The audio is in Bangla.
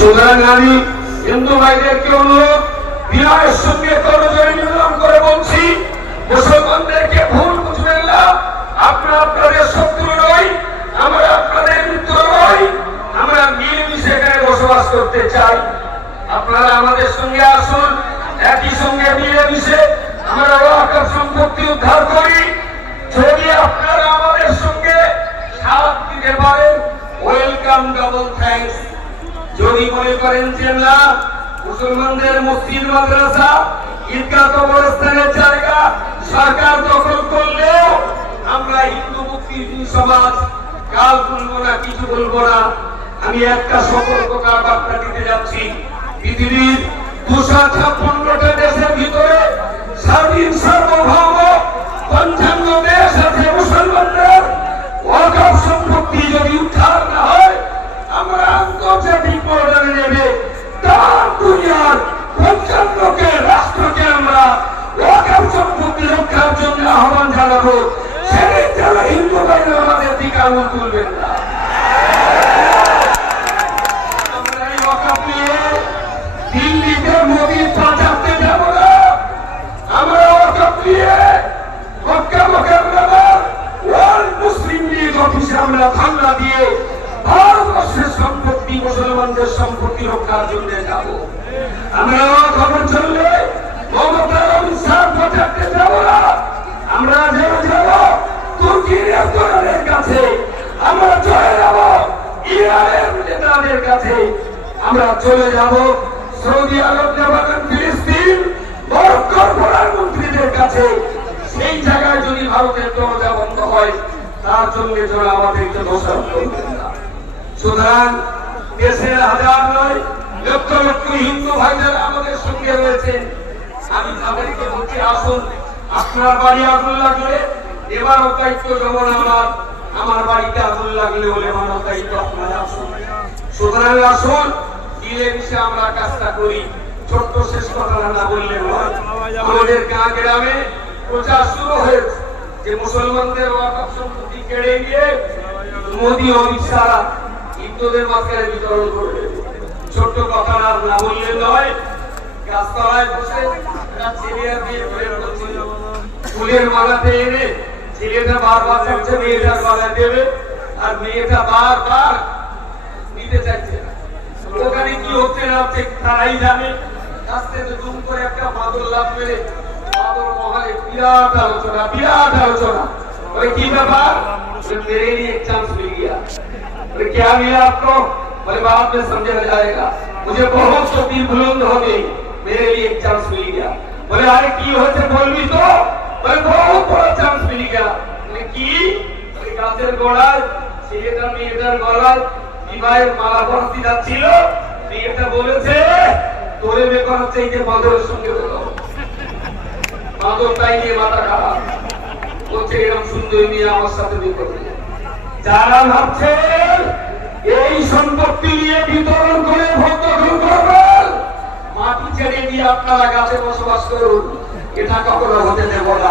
সুতরাং আমি হিন্দু ভাইদেরকে অনুরোধ বিনয়ের সঙ্গে করজোরে নিবেদন করে বলছি, মুসলমানদেরকে ভুল বুঝবেন না। আপনার আপনাদের শত্রু নই, আমরা আপনাদের মিত্র নই, আমরা মিলেমিশে এখানে বসবাস করতে চাই। আপনারা আমাদের সঙ্গে আসুন, একই সঙ্গে মিলেমিশে যদি মনে করেন যে না, মুসলমানদের মসজিদ, মাদ্রাসা, ঈদগাহ কবরস্থানের জায়গা, সরকার দখল করলেও আমরা হিন্দু মুক্তি সমাজ, কাল বলব না, কিছু বলব না। আমি একটা সতর্কতার বার্তা দিতে যাচ্ছি। পৃথিবীর দুশো ছাপ্পান্নটা আহ্বান জানাব, সেদিন যেন হিন্দু ভাইরা আমাদের দিকে আঙুল তুলবেন আমরা নিয়ে মক্কা আমরা হামলা খবর চললে মমতার প্রচারতে যাব না আমরা যেন যাব তুর্কির এরদোগানের কাছে আমরা চলে যাব ইরানের আমরা চলে যাব সৌদি আরব লেবানন ফিলিস্তিন প্রধানমন্ত্রীদের কাছে। সেই জায়গায় যদি ভারতের দরজা বন্ধ হয়, তার জন্য আমাদেরকে দোষারোপ করবেন সুতরাং দেশের হাজার নয়, লক্ষ লক্ষ হিন্দু ভাইদের আমাদের সঙ্গে রয়েছেন আমি তাদেরকে বলছি আসুন, আপনার বাড়ি আগুন লাগলে এবার দায়িত্ব যেমন আমার। আমার বাড়িতে আগুন লাগলে বলে আমার দায়িত্ব আপনারা আসুন সুতরাং আসুন মিলেমিশে আমরা কাজটা করি। ছোট্ট শেষ কথা না বললে আমাদের গাঁ গ্রামে প্রচার শুরু হয়েছে। যে মুসলমানদের ওয়াকফ সম্পত্তি কেড়ে নিয়ে মোদী অমিত শাহ হিন্দুদের মাঝখানে বিতরণ করবে। ছোট্ট কথা আর না বললে নয়, গাছতলায় বসে ছেলে আর মেয়ে ফুলের মালাতে এনে ছেলেটা বারবার চাচ্ছে মেয়েটার মালায় দেবে আর মেয়েটা বারবার নিতে চাইছে না ওখানে কি হচ্ছে না হচ্ছে তারাই জানে গাছ থেকে দুম করে একটা বাদল লাভ মেরে বাদল মহলে বিরাট আলোচনা বিরাট আলোচনা বলে কি ব্যাপার বলে, मेरे लिए एक चांस मिल गया बोले क्या मिला आपको बोले बाद में समझा जाएगा मुझे बहुत शक्ति बुलंद हो गई मेरे लिए एक चांस मिल गया बोले अरे की হচ্ছে বলবি তো বলে বহুত বড় চান্স মিল গেল। কি? গাছের গোড়ায় ছেলেটা মেয়েটার গলায় বিবাহের মালা পরাতে যাচ্ছিল। মেয়েটা বলেছে, তোরে বে করার চাইতে বাদরের সঙ্গে বেরো বাদর তাই নিয়ে মাথা খারাপ। বলছে এরকম সুন্দর মেয়ে আমার সাথে বিয়ে করবে যারা ভাবছেন এই সম্পত্তি নিয়ে বিতরণ করে ভোট দখল করবেন মাটি ছেড়ে দিয়ে আপনারা গাছে বসবাস করুন এটা কখনো হতে দেব না।